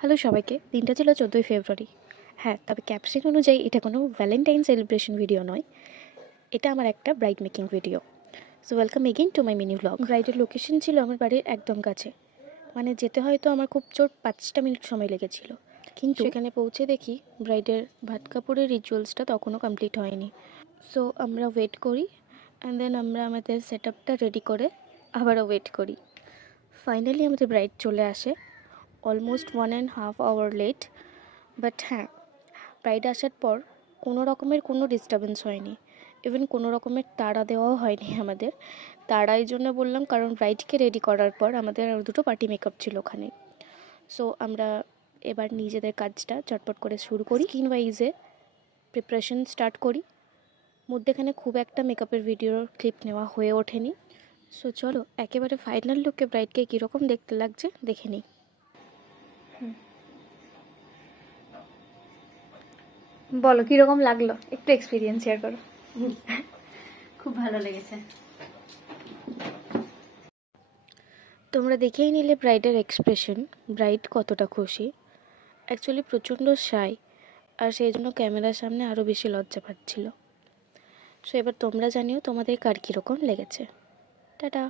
Hello সবাইকে। দিনটা ছিল 14ই ফেব্রুয়ারি। হ্যাঁ, তবে ক্যাপশন অনুযায়ী এটা কোনো ভ্যালেন্টাইন সেলিব্রেশন ভিডিও নয়। এটা আমার একটা bride making video. So welcome again to my mini vlog. ব্রাইডের লোকেশন ছিল আমার বাড়ির একদম কাছে, মানে যেতে হয়তো আমার খুব জোর 5টা মিনিট সময় লেগেছিল। কিন্তু সেখানে পৌঁছে দেখি ব্রাইডের ভাত কাপড়ের রিচুয়ালসটা তখনও কমপ্লিট হয়নি। সো আমরা ওয়েট করি অ্যান্ড দেন আমরা আমাদের সেট আপটা রেডি করে আবারও ওয়েট করি। ফাইনালি আমাদের ব্রাইড চলে আসে, অলমোস্ট 1.5 আওয়ার লেট। বাট হ্যাঁ, ব্রাইড আসার পর কোনো রকমের কোনো ডিস্টারবেন্স হয়নি, ইভেন কোনো রকমের তাড়া দেওয়াও হয়নি আমাদের। তাড়া এই জন্য বললাম কারণ ব্রাইডকে রেডি করার পর আমাদের আরও দুটো পার্টি মেকআপ ছিল ওখানে। সো আমরা এবার নিজেদের কাজটা চটপট করে শুরু করি, স্কিন ওয়াইজে প্রিপারেশন স্টার্ট করি। মধ্যেখানে খুব একটা মেকআপের ভিডিওর ক্লিপ নেওয়া হয়ে ওঠেনি। সো চলো একেবারে ফাইনাল লুকে ব্রাইডকে কীরকম দেখতে লাগছে দেখে নিই। বলো কিরকম লাগলো, একটু এক্সপিরিয়েন্স শেয়ার করো। খুব ভালো লেগেছে। তোমরা দেখেই নিলে ব্রাইডের এক্সপ্রেশন, ব্রাইড কতটা খুশি। অ্যাকচুয়ালি প্রচণ্ড শাই, আর সেই জন্য ক্যামেরার সামনে আরও বেশি লজ্জা পাচ্ছিল। সো এবার তোমরা জানিও তোমাদের কার কীরকম লেগেছে। টাটা।